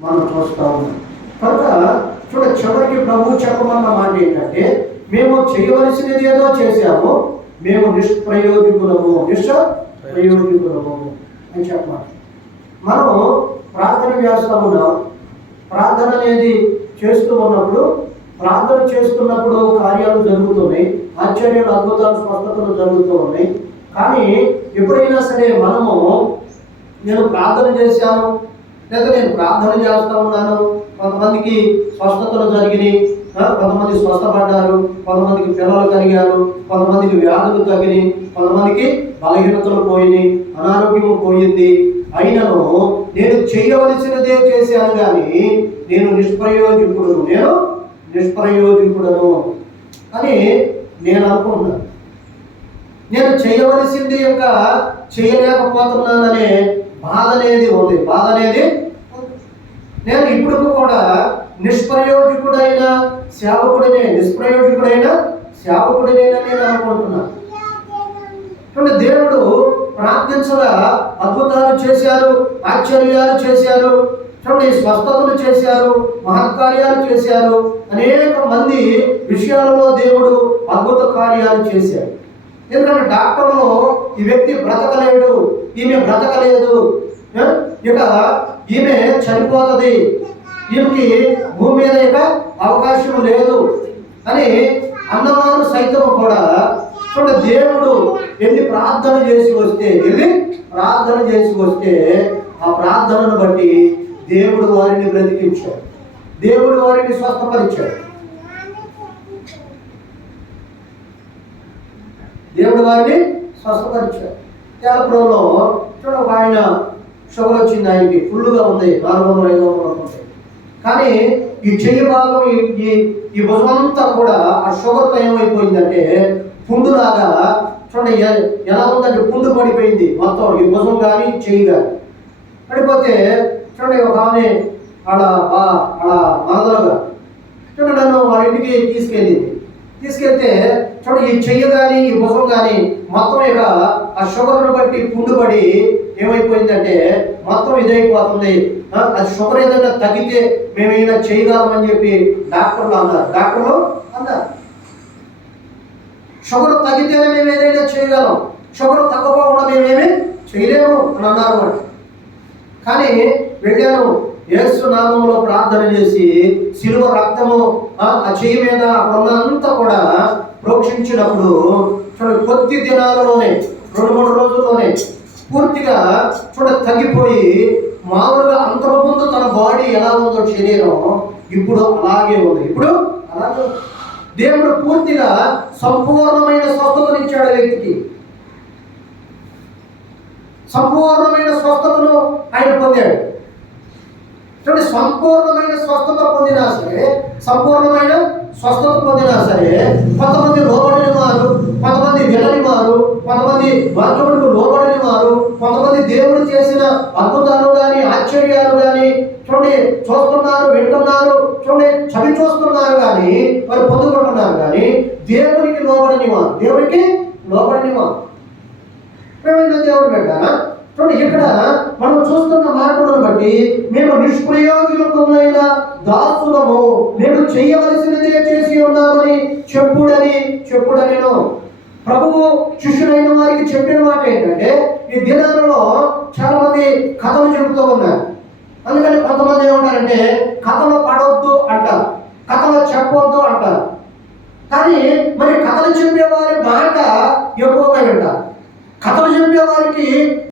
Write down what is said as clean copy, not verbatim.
మనం చూస్తూ ఉన్నాం. కనుక చివరికి ప్రభువు చెప్పమన్న మాట ఏంటంటే, మేము చేయవలసినది ఏదో చేశాము, మేము నిష్ప్రయోజకులము అని చెప్పమాట. మనం ప్రార్థన చేస్తూ ఉన్నాం. ప్రార్థన అనేది చేస్తూ ఉన్నప్పుడు, ప్రార్థన చేస్తున్నప్పుడు కార్యాలు జరుగుతున్నాయి, ఆశ్చర్యాలు, అద్భుతాలు, స్వస్థతలు జరుగుతూ ఉన్నాయి. కానీ ఎప్పుడైనా సరే మనము నేను ప్రార్థన చేశాను, లేదా నేను ప్రార్థన చేస్తూ ఉన్నాను, కొంతమందికి స్వస్థతలు జరిగినాయి, కొంతమంది స్వస్థపడ్డారు, కొంతమందికి పిల్లలు కలిగారు, కొంతమందికి వ్యాధులు తగినాయి, కొంతమందికి బలహీనతలు పోయినాయి, అనారోగ్యము పోయింది. అయినను నేను చేయవలసినదే చేశాను కానీ నేను నిష్ప్రయోజకుడను అని నేను అనుకుంటున్నాను. నేను చేయవలసింది ఇంకా చేయలేకపోతున్నాననే బాధ అనేది ఉంది. నేను ఇప్పుడు కూడా నిష్ప్రయోజకుడైన సేవకుడినైనా నేను అనుకుంటున్నాను. దేవుడు ప్రార్థించగా అద్భుతాలు చేశారు, ఆశ్చర్యాలు చేశారు, స్వస్థతలు చేశారు, మహత్కార్యాలు చేశారు. అనేక మంది విషయాలలో దేవుడు అద్భుత కార్యాలు చేశారు. ఎందుకంటే డాక్టర్లు ఈ వ్యక్తి బ్రతకలేడు, ఈమె బ్రతకలేదు, ఇక ఈమె చనిపోతుంది, ఈమెకి భూమి మీద ఇక అవకాశం లేదు అని అన్నవారు సైతం కూడా దేవుడు వెళ్ళి ప్రార్థన చేసి వస్తే ఆ ప్రార్థనను బట్టి దేవుడు వారిని బ్రతికించాడు, దేవుడు వారిని స్వస్థపరిచాడు, తేలపురంలో ఒక ఆయన షుగర్ వచ్చింది, ఆయనకి ఫుల్గా ఉంది, 400-500 ఉంటాయి. కానీ ఈ చెయ్యి భాగం ఈ భుజమంతా కూడా ఆ షుగర్తో ఏమైపోయిందంటే పుండులాగా ఎలా ఉందంటే పుండు పడిపోయింది మొత్తం, ఈ భుజం కానీ చెయ్యి కానీ పడిపోతే ఒక ఆమె అలా మాదలుగా నన్ను వాళ్ళ ఇంటికి తీసుకెళ్తే ఈ చెయ్యి కానీ ఈ భుజం కానీ మొత్తం ఇక ఆ షుగర్ను బట్టి పుండు పడి ఏమైపోయిందంటే మొత్తం ఇదైపోతుంది. అది షుగర్ ఏదైనా తగ్గితే మేమైనా చేయగలమని చెప్పి డాక్టర్లు అన్నారు. షుగర్ తగ్గితేనే మేము ఏదైనా చేయగలం, షుగర్ తగ్గకుండా మేమేమి చేయలేము అని అన్నారు వాళ్ళు. కానీ వెళ్ళాను, యేసు నామములో ప్రార్థన చేసి శిలువ రక్తము ఆ చెయ్యి మీద ఉన్నంతా కూడా ప్రోక్షించినప్పుడు కొద్ది దినాలలోనే 2-3 రోజుల్లోనే పూర్తిగా తగ్గిపోయి మామూలుగా అంతకుముందు తన బాడీ ఎలా ఉందో శరీరం ఇప్పుడు అలాగే ఉంది. దేవుడు పూర్తిగా సంపూర్ణమైన స్వస్థతనిచ్చాడు. వ్యక్తికి సంపూర్ణమైన స్వస్థతను ఆయన పొందాడు. సంపూర్ణమైన స్వస్థత పొందినా సరే కొంతమంది లోబడిన వారు, కొంతమంది వినని వారు, కొంతమంది వాక్యములకు లోబడిన వారు, కొంతమంది దేవుడు చేసిన అద్భుతాలు కానీ ఆశ్చర్యాలు కానీ చూస్తున్నారు, వింటున్నారు, చవి చూస్తున్నారు కానీ వారు పొందుకుంటున్నారు. కానీ దేవునికి లోబడిన వారు దేవుడు పెట్టారా? ఇక్కడ మనం చూస్తున్న మాటలను బట్టి మేము నిష్ప్రయోజకులైన దాసులము, మేము చేయవలసినదే చేసి ఉన్నామని చెప్పుడని ప్రభువు శిష్యులైన వారికి చెప్పిన మాట ఏంటంటే, ఈ దినాలలో చాలా మంది కథలు చెబుతూ ఉన్నారు. అందుకని కొంతమంది ఏమంటారంటే కథలు పడవద్దు అంటారు, కథలు చెప్పవద్దు అంటారు. కానీ మరి కథలు చెప్పేవారి మాట ఎక్కువగా వింటారు. కథలు చెప్పేవారికి